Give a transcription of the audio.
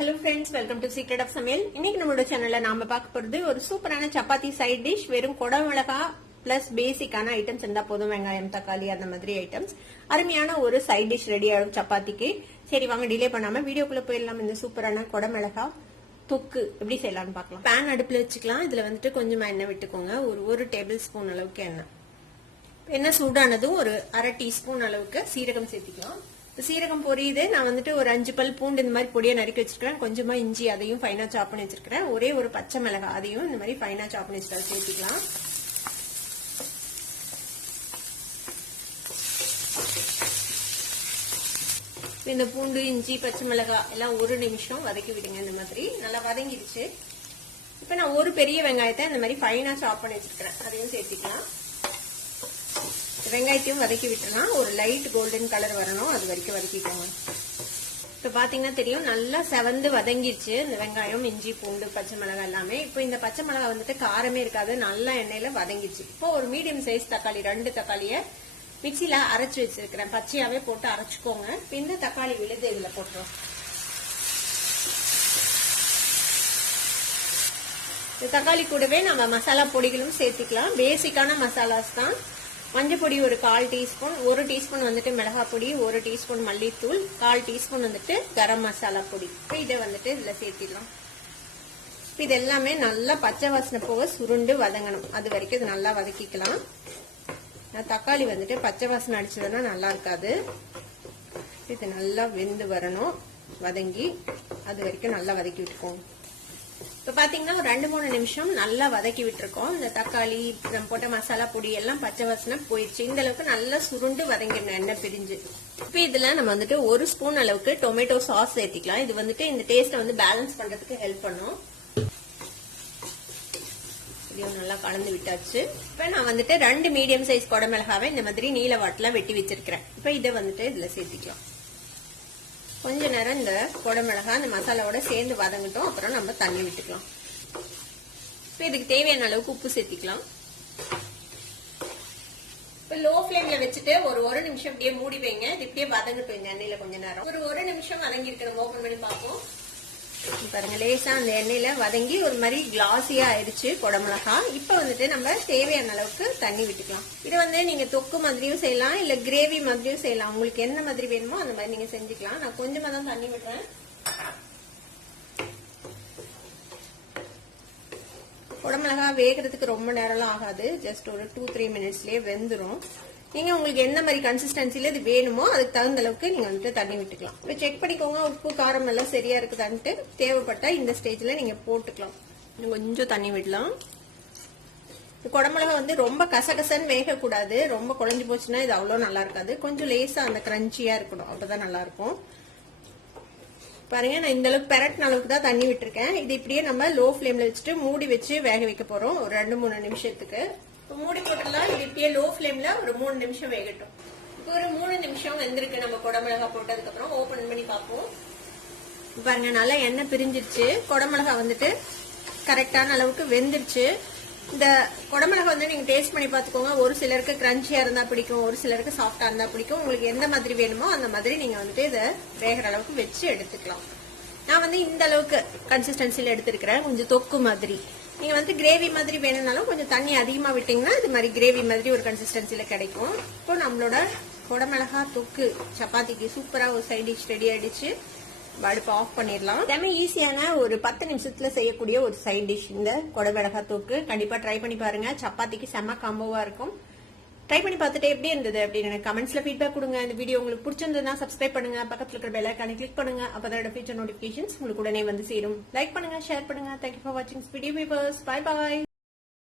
Hello friends, welcome to Secret of Samil. இன்னைக்கு நம்மளோட சேனல்ல நாம பார்க்க போறது ஒரு சூப்பரான சப்பாத்தி சைட் டிஷ். வெறும் கொடமிளகா பிளஸ் பேசிக்கான ஐட்டம்ஸ் இருந்தா போதும். வெங்காயம், தக்காளி அந்த மாதிரி ஐட்டம்ஸ். அருமையான ஒரு சைட் டிஷ் ரெடி ஆகும் சப்பாத்திக்கு. சரி வாங்க டிலே பண்ணாம வீடியோக்குள்ள போயிடலாம். இந்த சூப்பரான கொடமிளகா தொக்கு எப்படி செய்யலாம்னு பார்க்கலாம். பேன் அடுப்புல வச்சுக்கலாம். இதுல வந்துட்டு கொஞ்சமா எண்ணெய் விட்டுக்கோங்க. ஒரு டேபிள் ஸ்பூன் அளவுக்கு எண்ணெய் சூடானதும் ஒரு அரை டீஸ்பூன் அளவுக்கு சீரகம் சேர்த்திக்கலாம். சீரகம் பொரியுது. நான் வந்துட்டு ஒரு 5 பல் பூண்டு இந்த மாதிரி பொடியை நறுக்கி வச்சிருக்கேன். கொஞ்சமா இஞ்சி அதையும் ஃபைனா சாப் பண்ணி வச்சிருக்கேன். ஒரே ஒரு பச்சை மிளகாய் அதையும் இந்த மாதிரி ஃபைனா சாப் பண்ணி வச்சுட்டு சேர்த்துக்கலாம். இந்த பூண்டு, இஞ்சி, பச்சை மிளகாய் எல்லாம் ஒரு நிமிஷம் வதக்கி விடுங்க. இந்த மாதிரி நல்லா வதங்கிடுச்சு. இப்ப நான் ஒரு பெரிய வெங்காயத்தை இந்த மாதிரி ஃபைனா சாப் பண்ணி வச்சிருக்கேன். அதையும் சேர்த்துக்கலாம். வெங்காயத்தையும் வதக்கி விட்டுலாம். ஒரு லைட் கோல்டன் கலர் வரணும், அது வரைக்கும் வதக்கிக்கோங்க. இப்ப பாத்தீங்கன்னா தெரியும் நல்லா செவந்து வதங்கிடுச்சு இந்த வெங்காயம், இஞ்சி, பூண்டு, பச்சை மிளகாய் எல்லாமே. இப்போ இந்த பச்சை மிளகாய் வந்துட்டு காரமே இருக்காது, நல்லா எண்ணெயில வதங்கிடுச்சு. இப்போ ஒரு மீடியம் சைஸ் தக்காளி 2 தக்காளிய மிக்சியில அரைச்சு வச்சிருக்கிறேன். பச்சையாவே போட்டு அரைச்சுக்கோங்க. இந்த தக்காளி விழுது இதுல போட்டுரும். இந்த தக்காளி கூடவே நம்ம மசாலா பொடிகளும் சேர்த்துக்கலாம். பேசிக்கான மசாலாஸ் தான். மஞ்சள் பொடி ஒரு 1/4 டீஸ்பூன், 1 டீஸ்பூன் வந்துட்டு மிளகாய் பொடி, 1 டீஸ்பூன் மல்லித்தூள், 1/4 டீஸ்பூன் வந்துட்டு கரம் மசாலா பொடி. இதை வந்துட்டு இதுல சேர்த்திடலாம். இது எல்லாமே நல்லா பச்சை வாசனை போக சுருண்டு வதங்கணும். அது வரைக்கும் இது நல்லா வதக்கிக்கலாம். தக்காளி வந்துட்டு பச்சை வாசனை அடிச்சதுன்னா நல்லா இருக்காது. இது நல்லா வெந்து வரணும், வதங்கி அது வரைக்கும் நல்லா வதக்கி விட்டுக்கோங்க. இப்ப பாத்தீங்கன்னா ஒரு 2-3 நிமிஷம் நல்லா வதக்கி விட்டுருக்கோம். இந்த தக்காளி போட்ட மசாலா பொடி எல்லாம் பச்சை வாசனை போயிடுச்சு. இந்த அளவுக்கு நல்லா சுருண்டு வதங்கிடணும் எண்ணெய் பிரிஞ்சு. இப்ப இதுல நம்ம வந்துட்டு 1 ஸ்பூன் அளவுக்கு டொமேட்டோ சாஸ் சேர்த்திக்கலாம். இது வந்துட்டு இந்த டேஸ்ட்டை வந்து பேலன்ஸ் பண்றதுக்கு ஹெல்ப் பண்ணும். இதையும் நல்லா கலந்து விட்டாச்சு. இப்ப நான் வந்துட்டு 2 மீடியம் சைஸ் கொடமிளகாவை இந்த மாதிரி நீல வாட்டில வெட்டி வச்சிருக்கிறேன். இப்ப இதை வந்துட்டு இதுல சேர்த்திக்கலாம். கொஞ்ச நேரம் இந்த கொடமிளகா இந்த மசாலாவோட சேர்ந்து வதங்கட்டும். அப்புறம் நம்ம தண்ணி விட்டுக்கலாம். இப்ப இதுக்கு தேவையான அளவுக்கு உப்பு சேர்த்திக்கலாம். இப்ப லோ ஃபிளேம்ல வச்சுட்டு ஒரு நிமிஷம் அப்படியே மூடி வைங்க. இது இப்படியே வதங்கட்டும் இந்த எண்ணெயில கொஞ்ச நேரம். ஒரு நிமிஷம் வதங்கி இருக்கிற ஓபன் பண்ணி பார்ப்போம். பாருங்க லேசா அந்த எண்ணெயில வதங்கி ஒரு மாதிரி கிளாஸியா ஆயிடுச்சு கொடமிளகா. இப்ப வந்துட்டு நம்ம தேவையான அளவுக்கு தண்ணி விட்டுக்கலாம். இது வந்து நீங்க தொக்கு மாதிரியும் செய்யலாம், இல்ல கிரேவி மாதிரியும் செய்யலாம். உங்களுக்கு என்ன மாதிரி வேணுமோ அந்த மாதிரி நீங்க செஞ்சுக்கலாம். நான் கொஞ்சமா தான் தண்ணி விடுறேன். கொடமிளகா வேகிறதுக்கு ரொம்ப நேரம்லாம் ஆகாது. ஜஸ்ட் ஒரு 2-3 மினிட்ஸ்லயே வெந்துடும். நீங்க உங்களுக்கு எந்த மாதிரி கன்சிஸ்டன்சில இது வேணுமோ அதுக்கு தகுந்த அளவுக்கு நீங்க வந்துட்டு தண்ணி விட்டுக்கலாம். இப்ப செக் பண்ணிக்கோங்க உப்பு காரம் எல்லாம் சரியா இருக்குதான்ட்டு. தேவைப்பட்டா இந்த ஸ்டேஜ்ல நீங்க போட்டுக்கலாம். கொஞ்சம் தண்ணி விடலாம். கொடமிளகா வந்து ரொம்ப கசகசன்னு வேகக்கூடாது. ரொம்ப குழஞ்சு போச்சுன்னா இது அவ்வளவு நல்லா இருக்காது. கொஞ்சம் லேசா அந்த கிரன்ச்சியா இருக்கணும், அப்பதான் நல்லா இருக்கும். பாருங்க நான் இந்த அளவுக்கு பெரட்டின அளவுக்கு தான் தண்ணி விட்டுருக்கேன். இது இப்படியே நம்ம லோ ஃபிளேம்ல வச்சுட்டு மூடி வச்சு வேக வைக்க போறோம் ஒரு 2-3 நிமிஷத்துக்கு. மூடி போட்டுலாம். இது இப்படியே லோ ஃபிளேம்ல ஒரு 3 நிமிஷம் வேகட்டும். இப்போ ஒரு 3 நிமிஷம் வெந்திருக்கு. நம்ம கொடமிளகா போட்டதுக்கு அப்புறம் ஓபன் பண்ணி பார்ப்போம். பாருங்க நல்லா எண்ணெய் பிரிஞ்சிருச்சு. கொடமிளகா வந்துட்டு கரெக்டான அளவுக்கு வெந்துருச்சு. இந்த கொடமிளகா வந்து நீங்க டேஸ்ட் பண்ணி பாத்துக்கோங்க. ஒரு சிலருக்கு கிரன்ச்சியா இருந்தா பிடிக்கும், ஒரு சிலருக்கு சாஃப்டா இருந்தா பிடிக்கும். உங்களுக்கு எந்த மாதிரி வேணுமோ அந்த மாதிரி நீங்க வந்துட்டு இதை வேகிற அளவுக்கு வச்சு எடுத்துக்கலாம். நான் வந்து இந்த அளவுக்கு கன்சிஸ்டன்சில எடுத்திருக்கிறேன். கொஞ்சம் தொக்கு மாதிரி. நீங்க வந்து கிரேவி மாதிரி வேணும்னாலும் கொஞ்சம் தண்ணி அதிகமா விட்டீங்கன்னா இது மாதிரி கிரேவி மாதிரி ஒரு கன்சிஸ்டன்சில கிடைக்கும். இப்போ நம்மளோட கொடமிளகா தொக்கு சப்பாத்திக்கு சூப்பரா ஒரு சைட் டிஷ் ரெடி ஆயிடுச்சு. அடுப்பு ஆஃப் பண்ணிடலாம். எல்லாமே ஈஸியான ஒரு 10 நிமிஷத்துல செய்யக்கூடிய ஒரு சைட் டிஷ் இந்த கொடமிளகா தொக்கு. கண்டிப்பா ட்ரை பண்ணி பாருங்க. சப்பாத்திக்கு செம்ம காம்போவா இருக்கும். ட்ரை பண்ணி பார்த்துட்டு எப்படி இருந்தது அப்படின்னு எனக்கு கமெண்ட்ஸ்ல ஃபீட்பேக் கொடுங்க. இந்த வீடியோ உங்களுக்கு பிடிச்சிருந்ததுன்னா சப்ஸ்கிரைப் பண்ணுங்க. பக்கத்துல இருக்கிற பெல் ஐகானை கிளிக் பண்ணுங்க. அப்பதான் ஃபியூச்சர் நோட்டிபிகேஷன்ஸ் உங்களுக்கு உடனே வந்து சேரும். லைக் பண்ணுங்க, ஷேர் பண்ணுங்க. தேங்க்யூ ஃபார் வாட்சிங் வீடியோ. Bye bye.